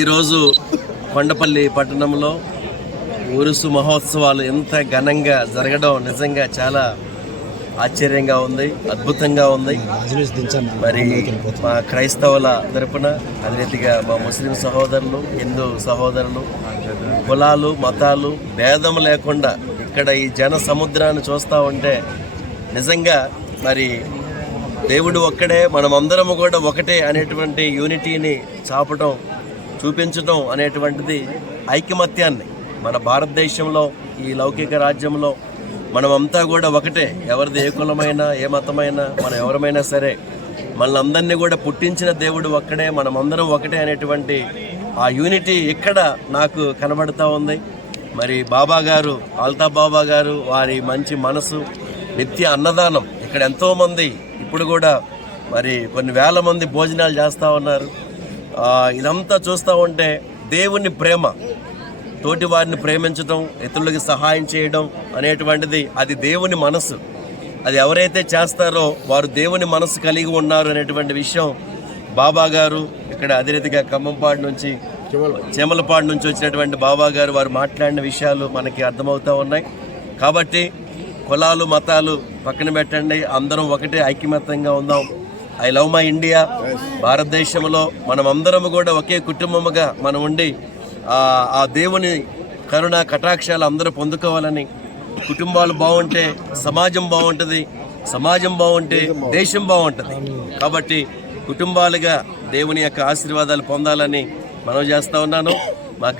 ఈరోజు కొండపల్లి పట్టణంలో ఉరుసు మహోత్సవాలు ఎంత ఘనంగా జరగడం నిజంగా చాలా ఆశ్చర్యంగా ఉంది, అద్భుతంగా ఉంది. మరి మా క్రైస్తవుల తరపున, అదే రీతిగా మా ముస్లిం సహోదరులు, హిందూ సహోదరులు, కులాలు మతాలు భేదం లేకుండా ఇక్కడ ఈ జన సముద్రాన్ని చూస్తూ ఉంటే నిజంగా మరి దేవుడు ఒక్కడే, మనమందరము కూడా ఒకటే అనేటువంటి యూనిటీని చూపించడం అనేటువంటిది ఐకమత్యాన్ని మన భారతదేశంలో ఈ లౌకిక రాజ్యంలో మనమంతా కూడా ఒకటే. ఎవరిది ఏ కులమైనా ఏ మతమైనా మనం ఎవరమైనా సరే మనల్ని అందరినీ కూడా పుట్టించిన దేవుడు ఒక్కడే, మనమందరం ఒకటే అనేటువంటి ఆ యూనిటీ ఇక్కడ నాకు కనబడుతూ ఉంది. మరి బాబా గారు, ఆల్తాఫ్ బాబా గారు, వారి మంచి మనసు, నిత్య అన్నదానం, ఇక్కడ ఎంతోమంది ఇప్పుడు కూడా మరి కొన్ని వేల మంది భోజనాలు చేస్తూ ఉన్నారు. ఇదంతా చూస్తూ ఉంటే దేవుని ప్రేమ, తోటి వారిని ప్రేమించడం, ఇతరులకి సహాయం చేయడం అనేటువంటిది అది దేవుని మనసు. అది ఎవరైతే చేస్తారో వారు దేవుని మనసు కలిగి ఉన్నారు అనేటువంటి విషయం బాబా గారు ఇక్కడ అదే రీతిగా ఖమ్మంపాడు నుంచి, చేమలపాడు నుంచి వచ్చినటువంటి బాబా గారు వారు మాట్లాడిన విషయాలు మనకి అర్థమవుతూ ఉన్నాయి. కాబట్టి కులాలు మతాలు పక్కన పెట్టండి, అందరం ఒకటే ఐకమత్యంగా ఉందాం. I love my India. భారతదేశంలో మనం అందరం కూడా ఒకే కుటుంబముగా మనం ఉండి ఆ దేవుని కరుణ కటాక్షాలు అందరూ పొందుకోవాలని, కుటుంబాలు బాగుంటే సమాజం బాగుంటుంది, సమాజం బాగుంటే దేశం బాగుంటుంది. కాబట్టి కుటుంబాలుగా దేవుని యొక్క ఆశీర్వాదాలు పొందాలని మనం చేస్తూ ఉన్నాను. మా